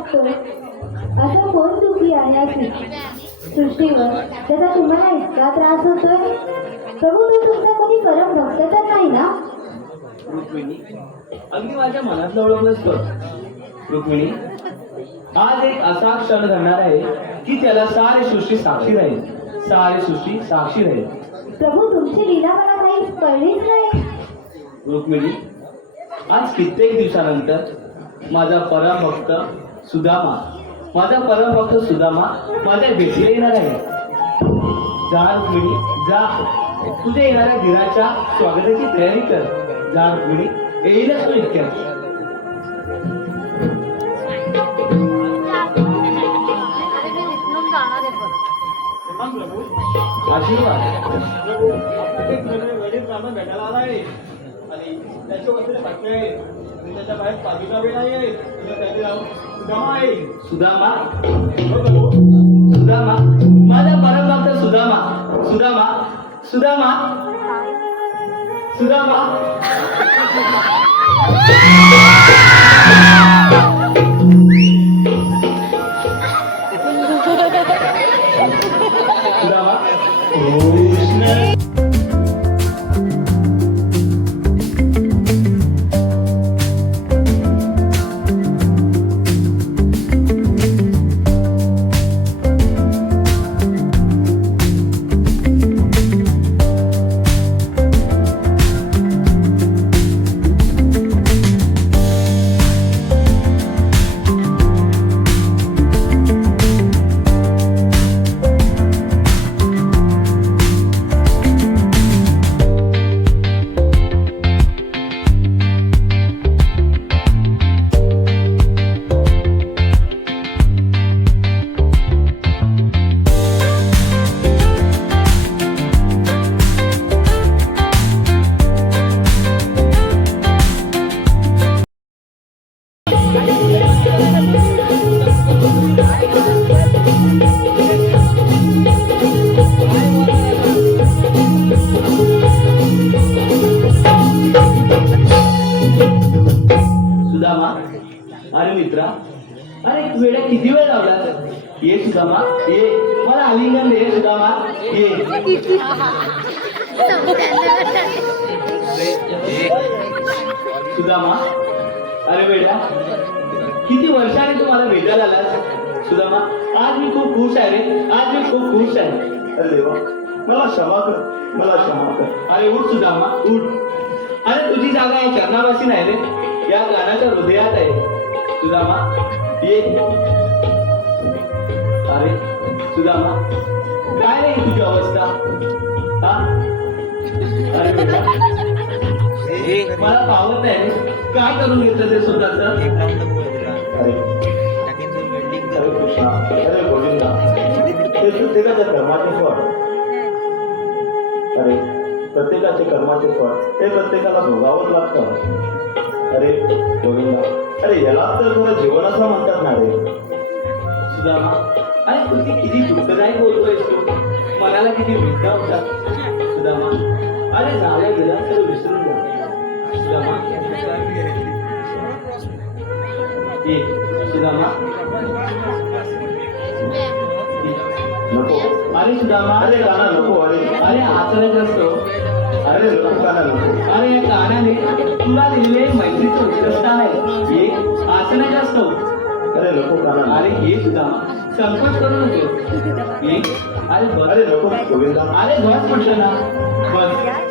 लागतो. असं कोण दुःखी आहे अशी सृष्टीवर त्याचा तुम्हाला इतका त्रास होतोय? प्रभू तो तुमचा कोणी परम भक्त तर नाही ना? रुक्मिणी, अगदी माझ्या मनातलं ओळखलंच कर. रुक्मिणी, आज एक असा क्षण घडणार आहे की त्याला सारी सृष्टी साक्षी राहील. सारी सृष्टी साक्षी राहील. प्रभू तुमची लीला मला काही कळलीच नाही. रुक्मिणी, आज कित्येक दिवसानंतर माझा परमभक्त सुदामा माझ्या भेटीला येणार आहे. जा रुक्मिणी, जा. तुझ्या येणाऱ्या दिनाच्या स्वागताची तयारी कर. जा रुक्मिणी, येईलच तो इतक्यात. आशीर्वाद. भेटायला आलाय आणि त्याच्या वतीने पत्नी आहे आणि त्याच्या बाहेर पालिका वेळ आहे. सुदामा आहे. सुदामा, सुदामा, माझा परमभक्त सुदामा, सुदामा, सुदामा, सुदामा. सुदामा, कृष्ण. सुदामा, अरे मित्रा, अरे वेळा किती वेळ लावला? ये सुदामा, ये. मला आलिंगन दे सुदामा, ये. सुदामा, अरे बेटा, किती वर्षाने तू मला भेटायला आलास? सुदामा, आज मी खूप खुश आहे रे. आज मी खूप खुश आहे. अरे देवा, मला क्षमा कर, मला क्षमा कर. अरे उठ सुदामा, उठ. अरे तुझी जागा या चरणापाशी नाही रे, या गाण्याच्या हृदयात आहे. सुदामा, ये. अरे सुदामा, काय रे तुझी अवस्था? हा? अरे बेटा, मला पावत नाही रे. काय करून घेतलं ते स्वतःच? अरे अरे कृष्णा, अरे गोविंदा, ते प्रत्येकाच्या कर्माचे फळ. अरे प्रत्येकाचे कर्माचे फळ हे प्रत्येकाला भोगावंच लागतं. अरे गोविंदा, अरे याला तर थोडं जीवनाचा म्हणतात ना रे. सुदामा, अरे तू किती दुःखदायक बोलतोयस तू. मनाला किती विद्या होतात. सुदामा, अरे झाल्या गेला तर विसरून जा. सुदामा, ये. सुदामा, नको. अरे सुदामा, अरे गाणं नको. अरे अरे आचरण असतो. अरे नको गाणं नको. अरे या गाण्याने तुला दिलेले मैत्रीचं उत्कृष्टान आहे. ये आसनाचे असतो. अरे नको गाणं. अरे ये सुदामा, संकोच करू नको. ये. अरे बस. अरे नको गोविंदा. अरे बस म्हटलं ना, बस.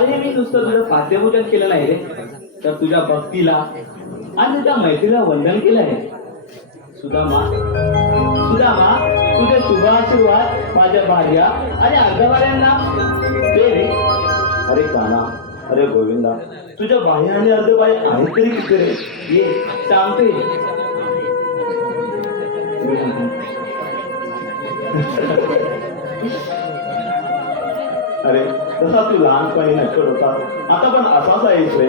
अरे मी नुसतं तुझं पाद्यपूजन केलं नाही रे, तर तुझ्या भक्तीला आणि तुझ्या मैत्रीला वंदन केलं आहे. सुदामा सुदामा, तुझे शुभ आशीर्वाद माझ्या भार्या आणि अर्धभार्यांना दे रे. अरे काना, अरे गोविंदा, तुझ्या बाह्य आणि अर्धबाह्य आहेत तरी किती रे? ये सांगते. अरे तसा तू लहानपणी नक्कड होता, आता पण असाच आहेस रे.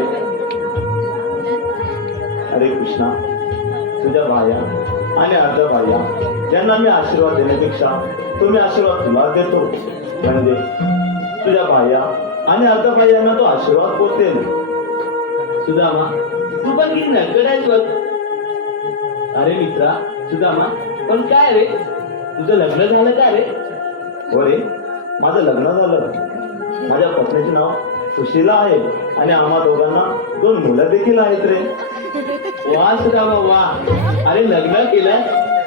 अरे कृष्णा, तुझ्या बाह्या आणि अर्धबाह्या यांना मी आशीर्वाद देण्यापेक्षा तुम्ही आशीर्वाद तुला देतो. म्हणजे तुझ्या बाह्या आणि अर्धबाह्यांना तो आशीर्वाद पोचेल. सुदामा, तू पण किती नक्कड आहेस बघ. अरे मित्रा सुदामा, पण काय रे, तुझं लग्न झालं का रे? हो रे, माझं लग्न झालं. माझ्या पत्नीचे नाव सुशीला आहे आणि आम्हा दोघांना 2 मुलं देखील आहेत रे. वा सुदामा वा. अरे लग्न केलं,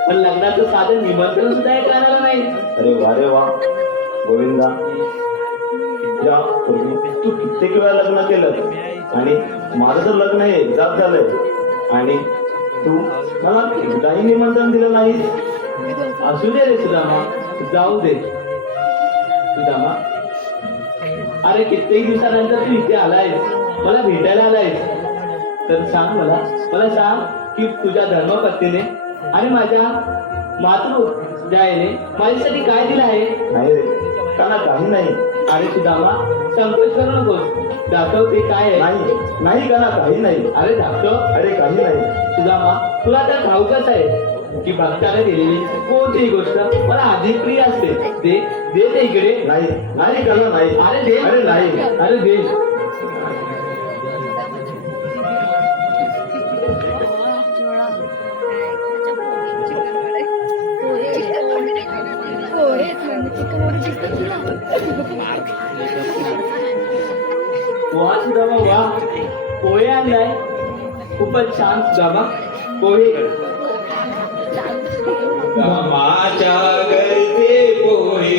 पण लग्नाचं साधं निमंत्रण सुद्धा एक आणायला नाही. अरे वा रे वा. गोविंदा, या पूर्वी तू कित्येक वेळा लग्न केलं आणि माझं तर लग्न हे एकदाच झालंय आणि तू मला एकदाही निमंत्रण दिलं नाही. असू दे रे सुदामा, जाऊ दे. सुदामा, अरे कित्येक दिवसानंतर तू इथे आलायस, मला भेटायला आलायस, तर सांग मला सांग की तुझ्या धर्मपत्नीने आणि माझ्या मातृजायेने माझ्यासाठी काय दिलं आहे? नाही रे, काना काही नाही. अरे सुदामा, संकोच करू नकोस, दाखव ते काय आहे. नाही नाही काना काही नाही. अरे दाखव. अरे काही नाही. सुदामा, तुला तर ठाऊकच आहे की भक्ताने दिलेली कोणतीही गोष्ट मला अधिक प्रिय असते. दे दे ते इकडे. नाही नाही काना नाही. अरे दे. अरे नाही. अरे दे. वा सुदामा वा. पोहे आणलाय, खूपच छान सुदामा. पोहे. कामाच्या गरजे पोहे,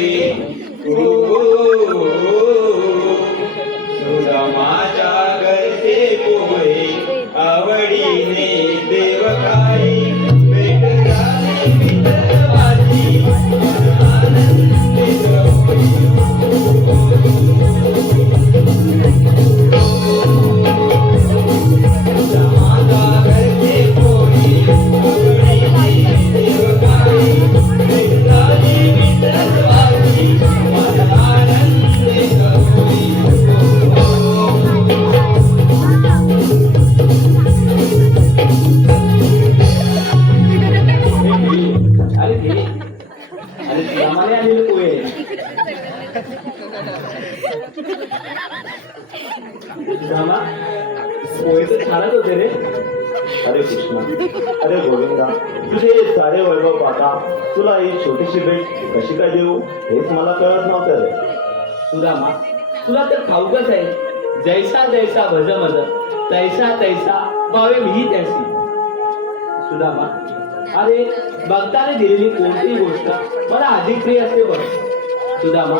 सुदामाच्या गरजे पोहे, आवडीने देव काही भेट झाली विठ्ठलवाची, आनंदित होई. कामाच्या गरजे पोहे, आवडीने देव काही भेट झाली विठ्ठलवाची, आनंदित होई. अरे दे. अरे सुदामाने आणलेले पोहे. सुदामा, पोहे तर छानच होते रे. अरे कृष्णा, अरे गोविंदा, तुझे हे सारे वैभव पाहता तुला ही छोटीशी भेट कशी काय देऊ हेच मला कळत नव्हतं रे. सुदामा, तुला तर ठाऊकच आहे, जैसा जैसा भज मज, तैसा तैसा पावे मी त्याशी. सुदामा, अरे भक्ताने दिलेली कोणतीही गोष्ट मला अधिक प्रिय असते बघ. सुदामा,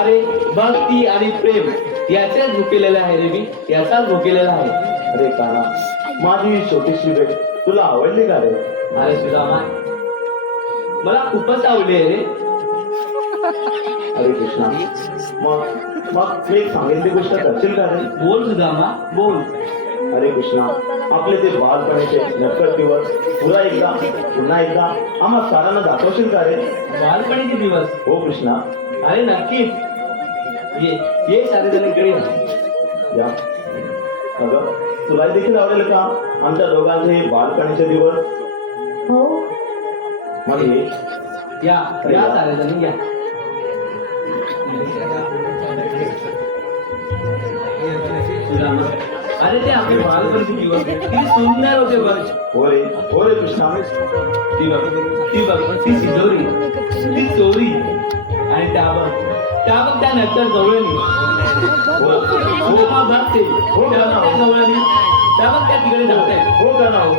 अरे भक्ती आणि प्रेम याच्याच झुकेलेलं आहे रे मी, याचाच झुकेलेला आहे. अरे काना, माझी ही छोटीशी भेट तुला आवडली का रे? अरे सुदामा, मला खूपच आवडली आहे रे. अरे कृष्णा, मग मग मी एक सांगितली गोष्ट करशील का रे? बोल सुदामा बोल. अरे कृष्णा, आपले ते बालपणीचे नक्कट दिवस पुन्हा एकदा आम्हा सारांना दाखवशील का रे? बालपणीचे दिवस. हो कृष्णा. अरे नक्कीच. ये ये सारेजण इकडे ये. या. अगं, तुला देखील आवडेल का आमच्या दोघांचे हे बालपणीचे दिवस? हो. मग ये. या या सारेजण या. सुदामा, अरे ते आपले बालपणीचे दिवस किती सुंदर होते बघ. हो रे कृष्णा. ती बघ ती सिजोरी, ती चोरी आणि त्या बघ त्या नंतर जवळणी. हो हा बघ ते. हो त्या जवळणी, त्या बघ त्या तिकडे जात आहेत. हो का ना हो.